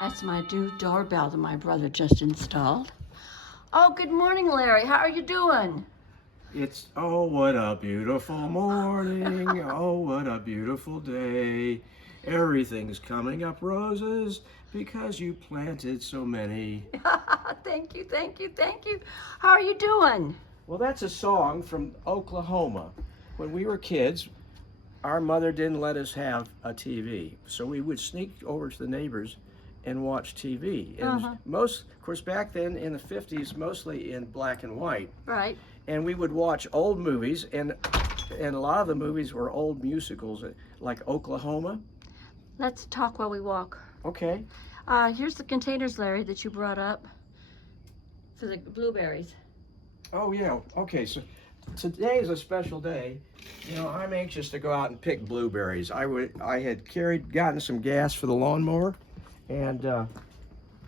That's my new doorbell that my brother just installed. Oh, good morning, Larry. How are you doing? It's oh, what a beautiful morning. Oh, what a beautiful day. Everything's coming up roses because you planted so many. Thank you, thank you, thank you. How are you doing? Well, that's a song from Oklahoma. When we were kids, our mother didn't let us have a TV, so we would sneak over to the neighbors and watch TV. And Uh-huh. most, of course, back then in the 50s, mostly in black and white. Right. And we would watch old movies, and a lot of the movies were old musicals, like Oklahoma. Let's talk while we walk. Okay. Here's the containers, Larry, that you brought up for the blueberries. Oh yeah. Okay. So today is a special day. You know, I'm anxious to go out and pick blueberries. I had gotten some gas for the lawnmower, and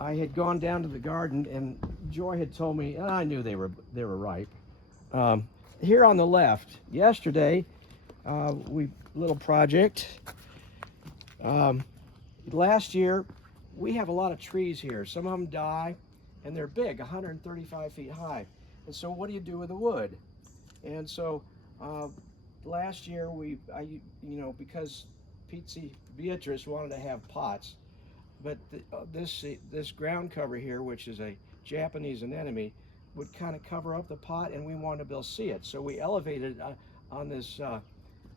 I had gone down to the garden, and Joy had told me, and I knew they were ripe. Um, Here on the left, yesterday, we little project. Um, Last year, we have a lot of trees here. Some of them die, and they're big, 135 feet high. And so, what do you do with the wood? And so, uh, last year because Beatrice wanted to have pots, but this ground cover here, which is a Japanese anemone, would kind of cover up the pot, and we wanted to be able to see it. So we elevated on this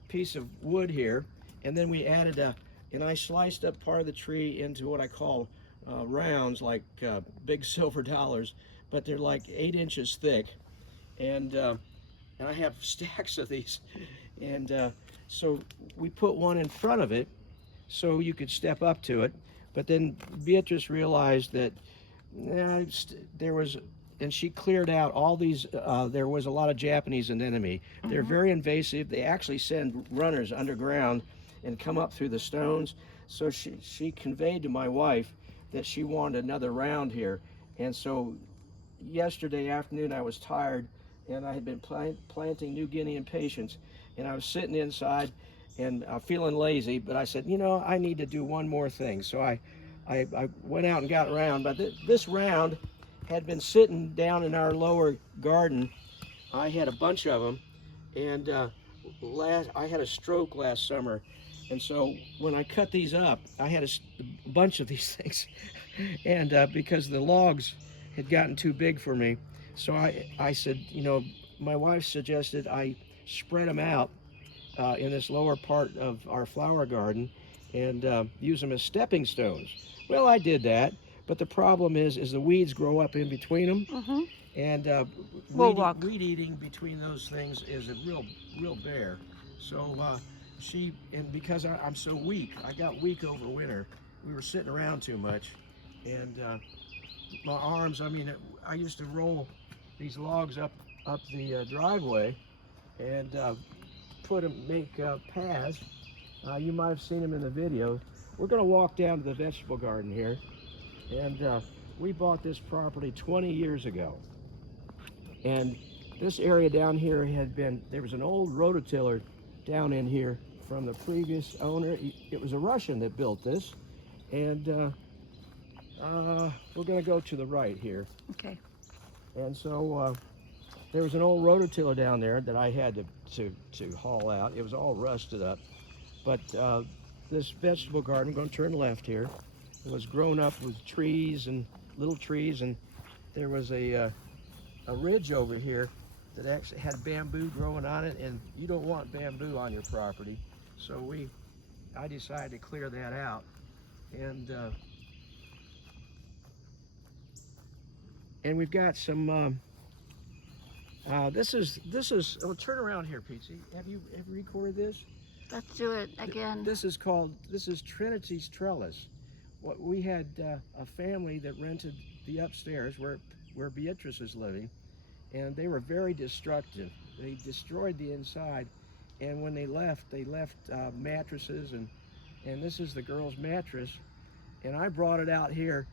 piece of wood here, and then we added and I sliced up part of the tree into what I call rounds, like big silver dollars, but they're like 8 inches thick, and I have stacks of these, and so we put one in front of it so you could step up to it. But then Beatrice realized that there was, and she cleared out all these. There was a lot of Japanese anemone. They're very invasive. They actually send runners underground and come up through the stones. So she conveyed to my wife that she wanted another round here. And so yesterday afternoon I was tired, and I had been planting New Guinea impatiens, and I was sitting inside and feeling lazy, but I said, I need to do one more thing. So I went out and got around, but this round had been sitting down in our lower garden. I had a bunch of them, and I had a stroke last summer, and so when I cut these up, I had a bunch of these things, and because the logs had gotten too big for me, so I said, my wife suggested I spread them out in this lower part of our flower garden and use them as stepping stones. Well, I did that, but the problem is the weeds grow up in between them, Mm-hmm. and We'll walk. weed eating between those things is a real bear. So and because I'm so weak, I got weak over winter. We were sitting around too much, and my arms. I mean, I used to roll these logs up the driveway, and make paths. You might have seen them in the video. We're going to walk down to the vegetable garden here, and we bought this property 20 years ago. And this area down here there was an old rototiller down in here from the previous owner. It was a Russian that built this, and we're going to go to the right here. Okay. And so there was an old rototiller down there that I had to haul out. It was all rusted up. But this vegetable garden, I'm going to turn left here, it was grown up with trees and little trees, and there was a ridge over here that actually had bamboo growing on it, and you don't want bamboo on your property. So I decided to clear that out. And we've got some this is oh, turn around here, Peachy. Have you recorded this? Let's do it again. This is Trinity's trellis. What we had a family that rented the upstairs where Beatrice is living, and they were very destructive. They destroyed the inside, and when they left mattresses, and this is the girl's mattress, and I brought it out here.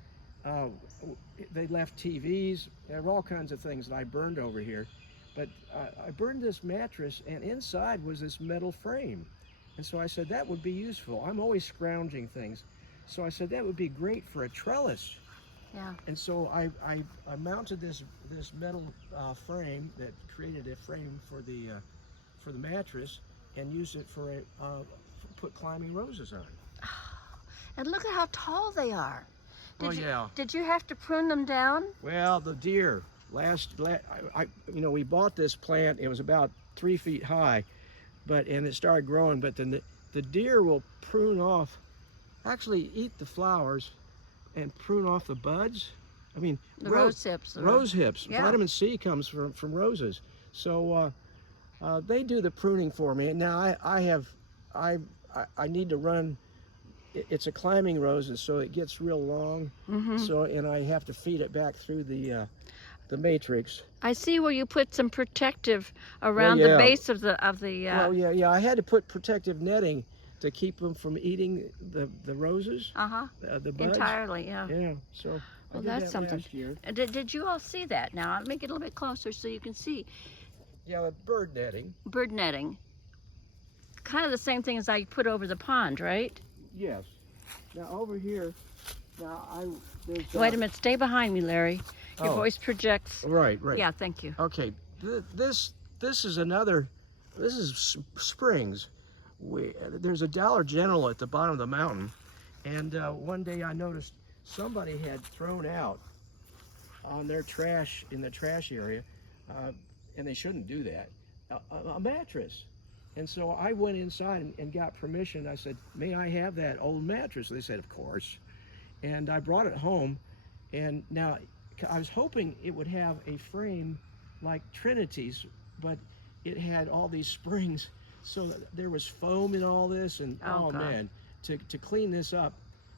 They left TVs. There were all kinds of things that I burned over here. But I burned this mattress, and inside was this metal frame. And so I said, that would be useful. I'm always scrounging things. So I said that would be great for a trellis. Yeah. And so I mounted this metal frame that created a frame for the mattress, and used it for put climbing roses on. And look at how tall they are. Yeah. Did you have to prune them down? Well, the deer we bought this plant. It was about 3 feet high, and it started growing. But then the deer will prune off, actually eat the flowers, and prune off the buds. I mean, the rose hips. Rose hips. Yeah. Vitamin C comes from roses. So they do the pruning for me. Now I need to run. It's a climbing rose, and so it gets real long. So, and I have to feed it back through the matrix. I see where you put some protective around the base of the. Well, yeah. I had to put protective netting to keep them from eating the roses. The buds. Entirely, yeah. Yeah. So. Well, that's something. Last year. Did you all see that? Now I'll make it a little bit closer so you can see. Yeah, the bird netting. Bird netting. Kind of the same thing as I put over the pond, right? Yes. Now over here, there's. Wait a minute, stay behind me, Larry. Your Oh. voice projects. Right. Yeah, thank you. Okay, this is another. This is springs. There's a Dollar General at the bottom of the mountain, and one day I noticed somebody had thrown out on their trash in the trash area, and they shouldn't do that. A mattress. And so I went inside and got permission. I said, "May I have that old mattress?" They said, "Of course." And I brought it home, and now I was hoping it would have a frame like Trinity's, but it had all these springs, so there was foam in all this, and Oh, God. man, to clean this up,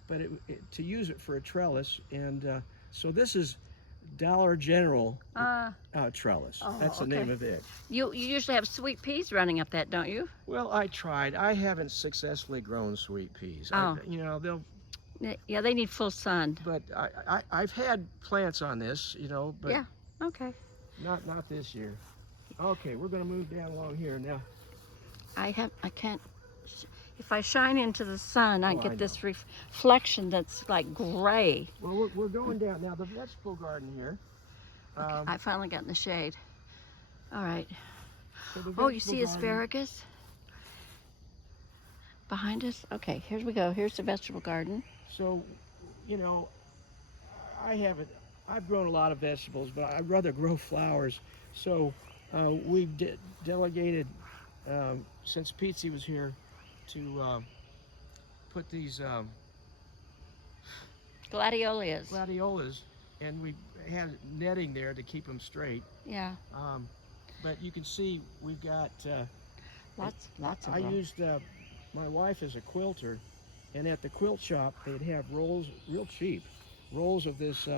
but to use it for a trellis, and so this is Dollar General trellis. That's the name of it. You usually have sweet peas running up that, don't you? Well, I tried. I haven't successfully grown sweet peas. Oh. They'll. Yeah, they need full sun. But I've had plants on this, but Yeah. Okay. not this year. Okay, we're gonna move down along here now. I can't. If I shine into the sun, I Oh, get I this reflection that's like gray. Well, we're going down now. The vegetable garden here. I finally got in the shade. All right. So the Oh, you vegetable see garden- asparagus behind us? Okay, here we go. Here's the vegetable garden. So, I've grown a lot of vegetables, but I'd rather grow flowers. So we've delegated, since Pizzi was here, to put these Gladiolas. and we had netting there to keep them straight. Yeah. But you can see we've got, Lots of I them. used my wife as a quilter, and at the quilt shop they'd have rolls, real cheap, rolls of this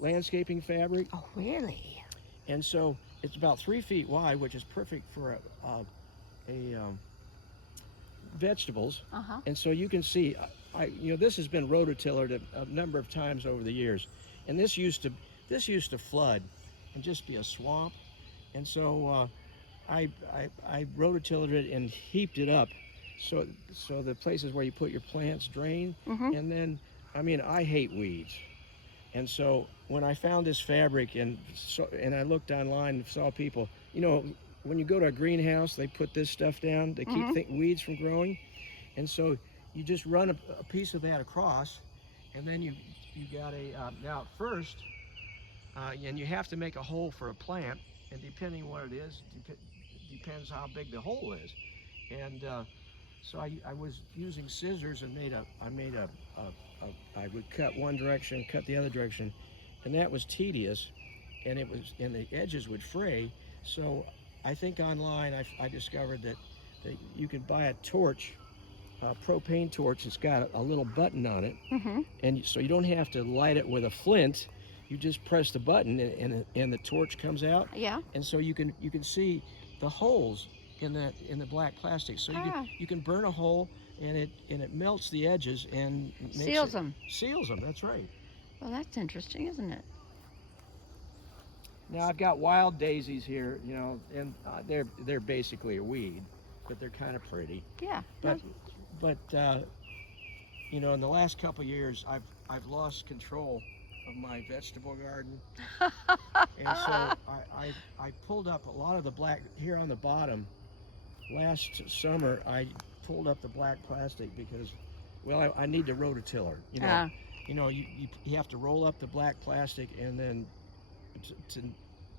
landscaping fabric. Oh, really? And so it's about 3 feet wide, which is perfect for vegetables. And so you can see, this has been rototillered a number of times over the years, and this used to flood and just be a swamp. And so I rototillered it and heaped it up, so the places where you put your plants drain. And then, I hate weeds. And so when I found this fabric and I looked online and saw people, when you go to a greenhouse, they put this stuff down to keep weeds from growing. And so you just run a piece of that across, and then you got now first, and you have to make a hole for a plant, and depending what it is, depends how big the hole is. And so I was using scissors and I would cut one direction, cut the other direction, and that was tedious, and the edges would fray. So I think online I discovered that you could buy a torch, a propane torch. It's got a little button on it, and so you don't have to light it with a flint. You just press the button, and the torch comes out. Yeah. And so you can see the holes in the black plastic. So you can burn a hole, and it melts the edges and Seals them. Seals them. That's right. Well, that's interesting, isn't it? Now I've got wild daisies here, and they're basically a weed, but they're kind of pretty. Yeah. But you know, in the last couple of years, I've lost control of my vegetable garden, and so I pulled up a lot of the black here on the bottom. Last summer, I pulled up the black plastic because, well, I need the rototiller. You know, you have to roll up the black plastic and then to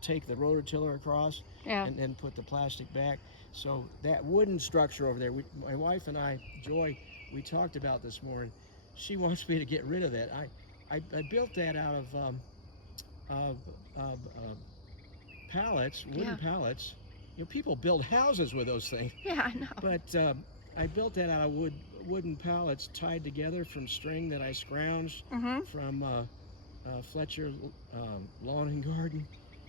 take the rototiller across, and then put the plastic back. So that wooden structure over there, my wife and I, Joy, we talked about this morning. She wants me to get rid of that. I built that out of pallets, wooden pallets. You know, people build houses with those things. Yeah, I know. But I built that out of wooden pallets tied together from string that I scrounged from Fletcher Lawn and Garden.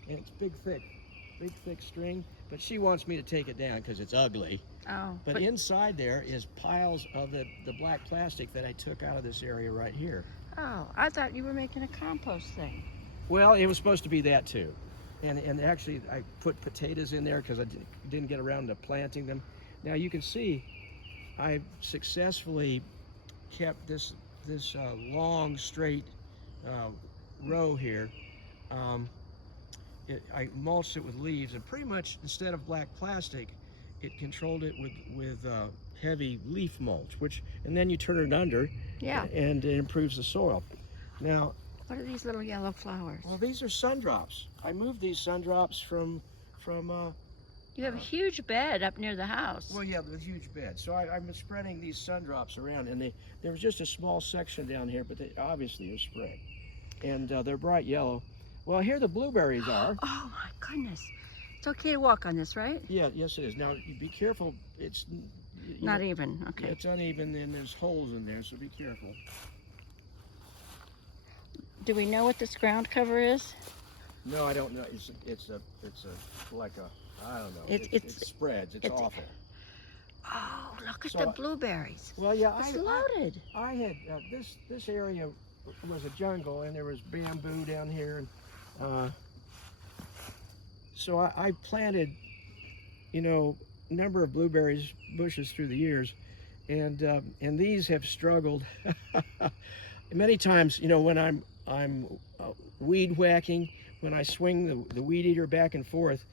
And it's big thick string. But she wants me to take it down because it's ugly. Oh. But inside there is piles of the black plastic that I took out of this area right here. Oh, I thought you were making a compost thing. Well, it was supposed to be that too. And actually I put potatoes in there because I didn't get around to planting them. Now you can see I've successfully kept this long straight row here. I mulched it with leaves, and pretty much instead of black plastic, it controlled it with heavy leaf mulch, and then you turn it under, and it improves the soil. Now, what are these little yellow flowers? well, these are sundrops. I moved these sundrops from. You have a huge bed up near the house. Well, yeah, the huge bed. So I've been spreading these sundrops around, and there was just a small section down here, but they obviously are spread, and they're bright yellow. Well, here the blueberries are. Oh my goodness! It's okay to walk on this, right? Yeah, yes it is. Now you be careful. It's not even. Okay. It's uneven, and there's holes in there, so be careful. Do we know what this ground cover is? No, I don't know. It's like a, I don't know. It spreads. It's awful. Oh, look at the blueberries. Well, yeah, it's loaded. I had this area was a jungle, and there was bamboo down here, and so I planted, you know, a number of blueberries bushes through the years, and these have struggled many times. You know, when I'm weed whacking, when I swing the weed eater back and forth,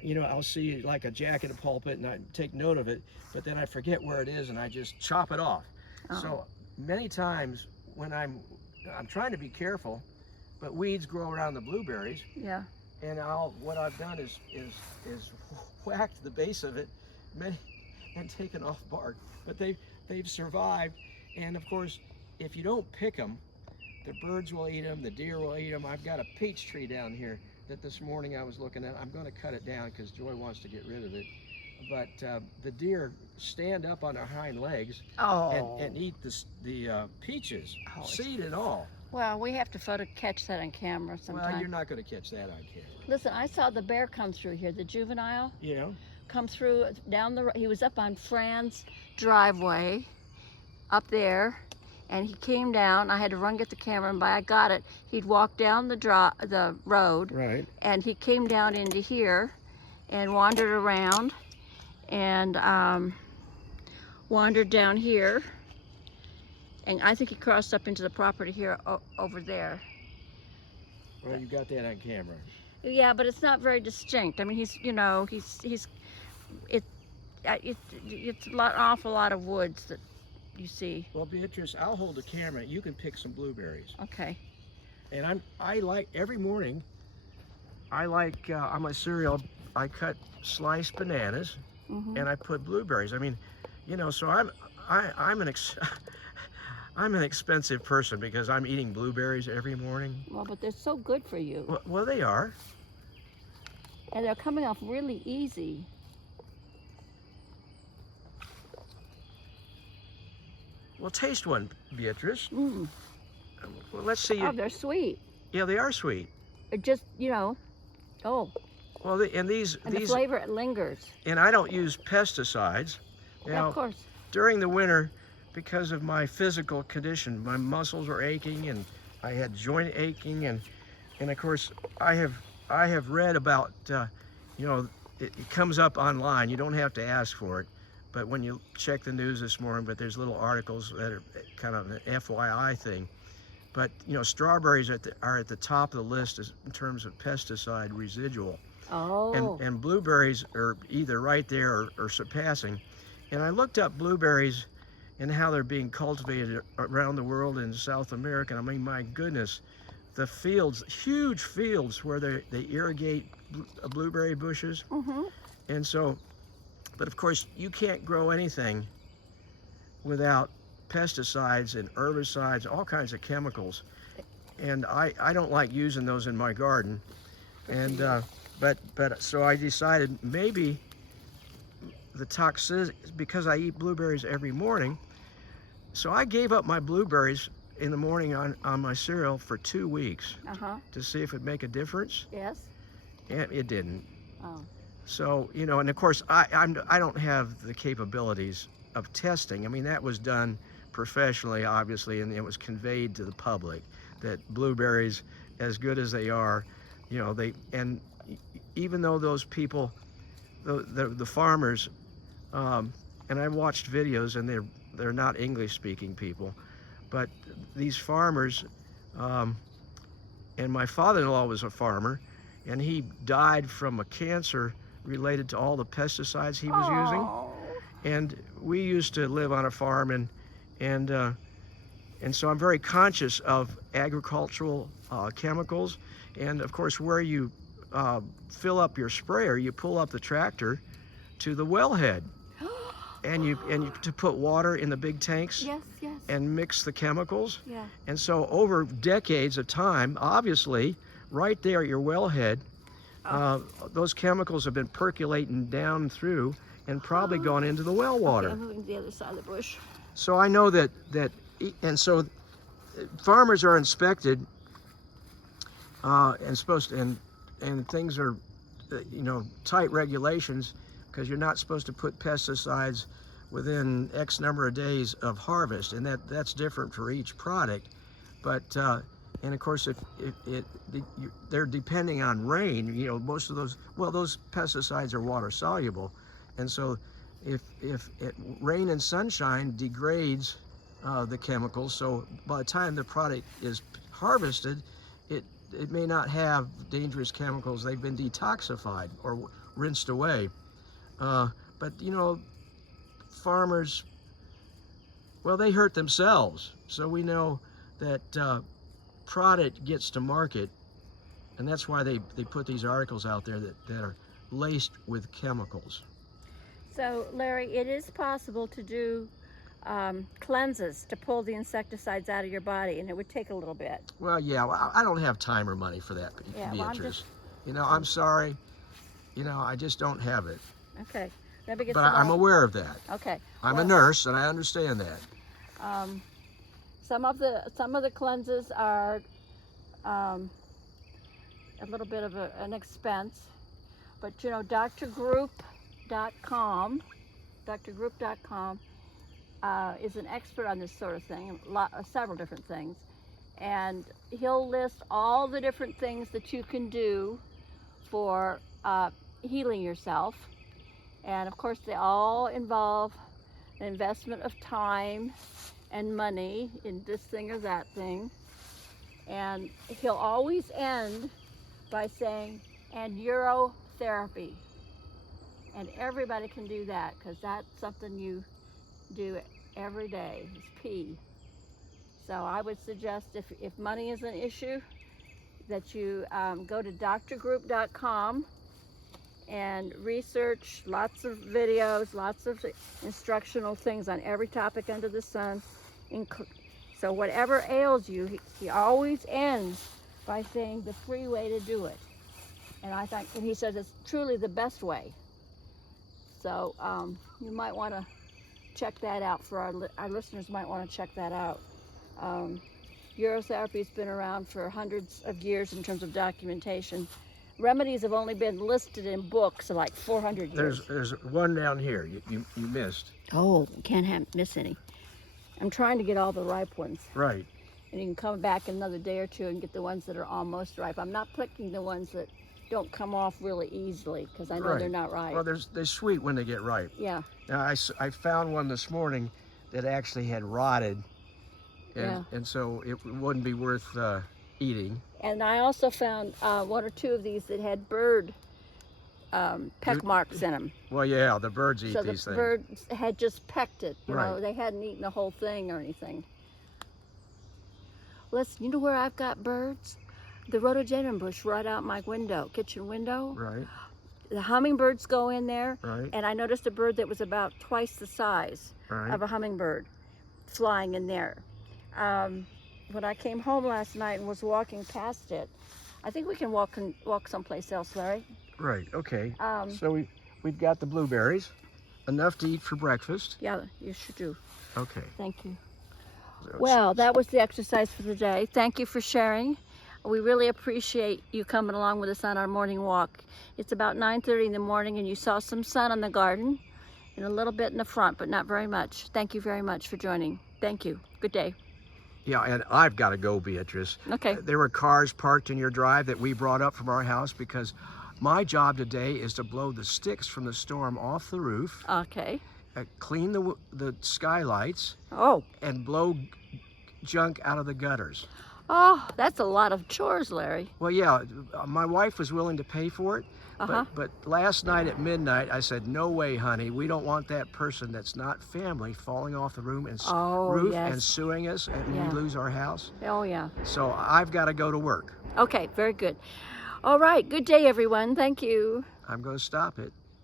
you know, I'll see like a jack in a pulpit and I take note of it, but then I forget where it is and I just chop it off. So many times when I'm trying to be careful, but weeds grow around the blueberries. Yeah. And what I've done is whacked the base of it and taken off bark. But they've survived, and of course, if you don't pick them, the birds will eat them, the deer will eat them. I've got a peach tree down here that this morning I was looking at. I'm going to cut it down because Joy wants to get rid of it. But the deer stand up on their hind legs and eat the peaches, seed and all. Well, we have to catch that on camera sometime. Well, you're not going to catch that on camera. Listen, I saw the bear come through here, the juvenile. Yeah. Come through down the road. He was up on Fran's driveway up there. And he came down. I had to run get the camera, and by I got it, he'd walk down the road. Right. And he came down into here, and wandered around, and wandered down here, and I think he crossed up into the property here over there. Well, you got that on camera. Yeah, but it's not very distinct. I mean, it's an awful lot of woods that you see. Well, Beatrice, I'll hold the camera. You can pick some blueberries. Okay. And I like every morning. I like on my cereal. I cut sliced bananas, and I put blueberries. I mean, you know, so I'm an expensive person because I'm eating blueberries every morning. Well, but they're so good for you. Well, they are. And they're coming off really easy. Well, taste one, Beatrice. Mm. Well, let's see. Oh, they're sweet. Yeah, they are sweet. Just, you know, Well, these the flavor, it lingers. And I don't use pesticides. Yeah, of course. During the winter, because of my physical condition, my muscles were aching, and I had joint aching, and of course, I have read about, you know, it comes up online. You don't have to ask for it. but when you check the news this morning, but there's little articles that are kind of an FYI thing. But you know, strawberries are at the top of the list in terms of pesticide residual. Oh. And blueberries are either right there or surpassing. And I looked up blueberries and how they're being cultivated around the world in South America. I mean, my goodness, the fields, huge fields where they irrigate blueberry bushes. Mm-hmm. And so, but of course, you can't grow anything without pesticides and herbicides, all kinds of chemicals. And I don't like using those in my garden. And but so I decided maybe the toxicity, because I eat blueberries every morning, so I gave up my blueberries in the morning on my cereal for 2 weeks to see if it'd make a difference. Yes. And it didn't. Oh. So, you know, and of course I don't have the capabilities of testing. I mean, that was done professionally, obviously, and it was conveyed to the public that blueberries, as good as they are, you know, and even though those people, the farmers, and I watched videos, and they're not English speaking people, but these farmers, and my father-in-law was a farmer, and he died from a cancer related to all the pesticides he was using. And we used to live on a farm, and so I'm very conscious of agricultural chemicals. And of course, where you fill up your sprayer, you pull up the tractor to the wellhead, and you to put water in the big tanks. Yes, yes. And mix the chemicals. Yeah. And so over decades of time, obviously, right there at your wellhead, those chemicals have been percolating down through and probably gone into the well water. Okay, I'm moving to the other side of the bush. So I know that and so farmers are inspected and supposed to, and things are, you know, tight regulations, because you're not supposed to put pesticides within X number of days of harvest, and that's different for each product. But and of course, if they're depending on rain, you know, most of those pesticides are water soluble, and so if rain and sunshine degrades the chemicals, so by the time the product is harvested, it may not have dangerous chemicals. They've been detoxified or rinsed away. But you know, farmers, well, they hurt themselves. So we know that product gets to market, and that's why they put these articles out there that are laced with chemicals. So, Larry, it is possible to do cleanses to pull the insecticides out of your body, and it would take a little bit. Well, yeah, I don't have time or money for that, Beatrice. You know, I'm sorry. You know, I just don't have it. Okay. But I'm aware of that. Okay. I'm a nurse, and I understand that. Some of the cleanses are a little bit of an expense, but you know, drgroup.com is an expert on this sort of thing, several different things, and he'll list all the different things that you can do for healing yourself. And of course, they all involve an investment of time and money in this thing or that thing. And he'll always end by saying, and urotherapy. And everybody can do that, because that's something you do every day, is pee. So I would suggest, if money is an issue, that you go to drgroup.com and research lots of videos, lots of instructional things on every topic under the sun. So whatever ails you, he always ends by saying the free way to do it. And he says it's truly the best way. So you might want to check that out. For our listeners might want to check that out. Urotherapy's been around for hundreds of years in terms of documentation. Remedies have only been listed in books of like 400 years. There's one down here you missed. Oh, can't miss any. I'm trying to get all the ripe ones. Right. And you can come back in another day or two and get the ones that are almost ripe. I'm not picking the ones that don't come off really easily because I know Right. they're not ripe. Well, they're sweet when they get ripe. Yeah. Now, I found one this morning that actually had rotted, and so it wouldn't be worth eating. And I also found one or two of these that had bird peck marks in them. Well, yeah, the birds eat So these the things. birds had just pecked it. You know, Right. they hadn't eaten the whole thing or anything. Listen, you know where I've got birds? The rhododendron bush right out my window, kitchen window. Right. The hummingbirds go in there, Right. and I noticed a bird that was about twice the size Right. of a hummingbird flying in there. When I came home last night and was walking past it, I think we can walk someplace else, Larry. Right. Okay. Um, So we've got the blueberries, enough to eat for breakfast. yeah, you should do. Okay. Thank you. So Well, that was the exercise for the day. Thank you for sharing. We really appreciate you coming along with us on our morning walk. It's about 9:30 in the morning and you saw some sun in the garden and a little bit in the front, but not very much. Thank you very much for joining. Thank you. Good day. yeah, and I've got to go, Beatrice. Okay. There were cars parked in your drive that we brought up from our house because my job today is to blow the sticks from the storm off the roof, Okay. clean the skylights, Oh. and blow junk out of the gutters. Oh, that's a lot of chores, Larry. Well, yeah, my wife was willing to pay for it, Uh-huh. but last night at midnight, I said, no way, honey, we don't want that person that's not family falling off the roof Oh, and yes. suing us, and Yeah. we lose our house. Oh, yeah. So I've got to go to work. Okay, very good. All right. Good day, everyone. Thank you. I'm going to stop it.